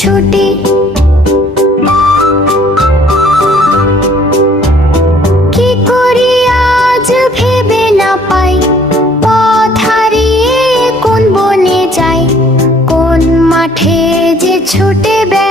ছুটি। কি করি আজ ভেবে না পাই, পথ হারিয়ে কোন বনে যাই, কোন মাঠে যে ছুটে বেড়াই।